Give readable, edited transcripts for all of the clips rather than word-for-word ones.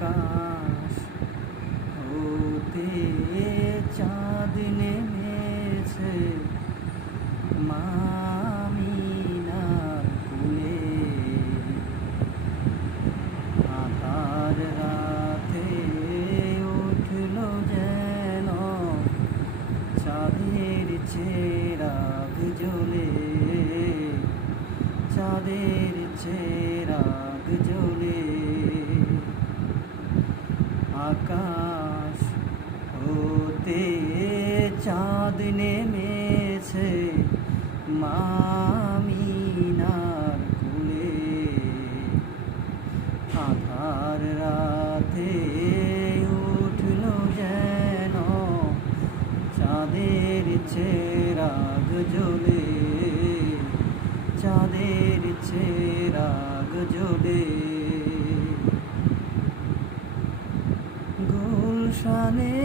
আকাশ হতে চাঁদ নেমেছে মামিনার কুলে। আধার রাতে উঠল যেন চাঁদের চেরাগ জ্বলে, চাঁদের চেরাগ জ্বলে। আকাশ হতে চাঁদ নেমেছে মামিনার কুলে। আধার রাতে উঠল যেন চাঁদের চেরাগ জ্বলে, চাঁদের চেরাগ জ্বলে। গুলশানে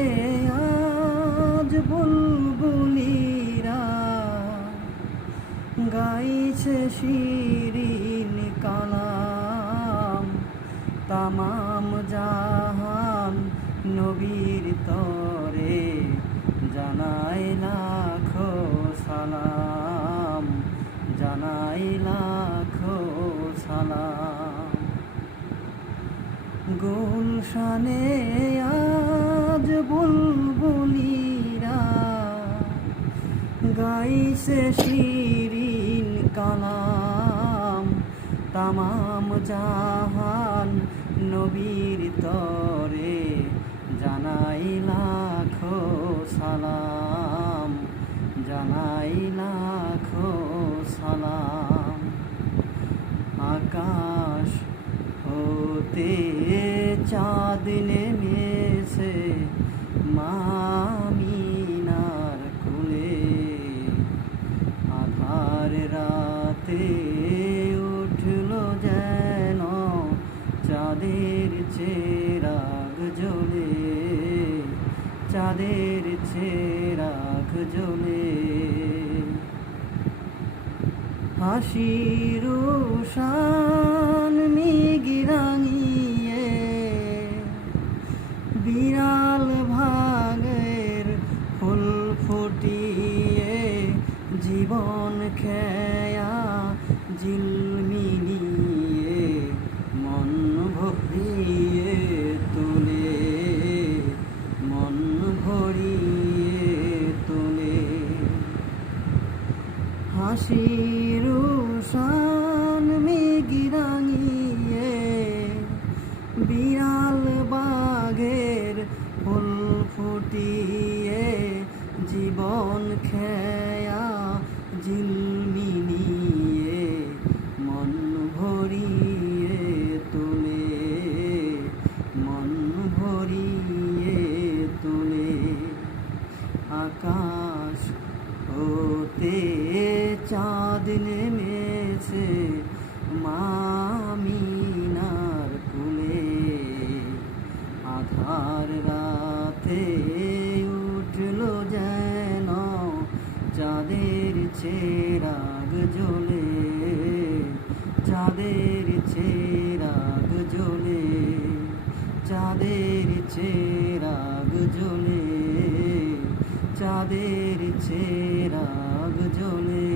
আজ বুলবুলিরা গাইছে শিরিন কালাম। তামাম জাহান নবীর তরে জানাই লাখো সালাম, জানাই লাখো সালাম। গুলশানে আজ বুলবুলিরা গাইছে শিরিন কালাম। তামাম জাহান নবীর তরে জানাই লাখো সালাম, জানাই লাখো সালাম। আকাশ হতে চাঁদ নেমেছে মামিনার কুলে। আধার রাতে উঠল যেন চাঁদের চেরাগ জ্বলে, চাঁদের চেরাগ জ্বলে। হাসির শান মিগিরাঙিয়ে বিড়াল ভাগের ফুল ফুটিয়ে জীবন খেয়া ঝিলমিলিয়ে মন ভরিয়ে তোলে, মন ভরিয়ে তোলে। হাসির শান মিগিরাঙিয়ে বিড়াল বাঘের ফুল ফুটিয়ে জীবন খেয়া ঝিলমিলিয়ে মন ভরিয়ে তোলে, মন ভরিয়ে তোলে। আকাশ হতে চাঁদ নেমেছে মামিনার কুলে। আধার রাতে উঠল যেন চাঁদের চেরাগ জ্বলে, চাঁদের চেরাগ জ্বলে, চাঁদের চেরাগ জ্বলে, চাঁদের চেরাগ জ্বলে।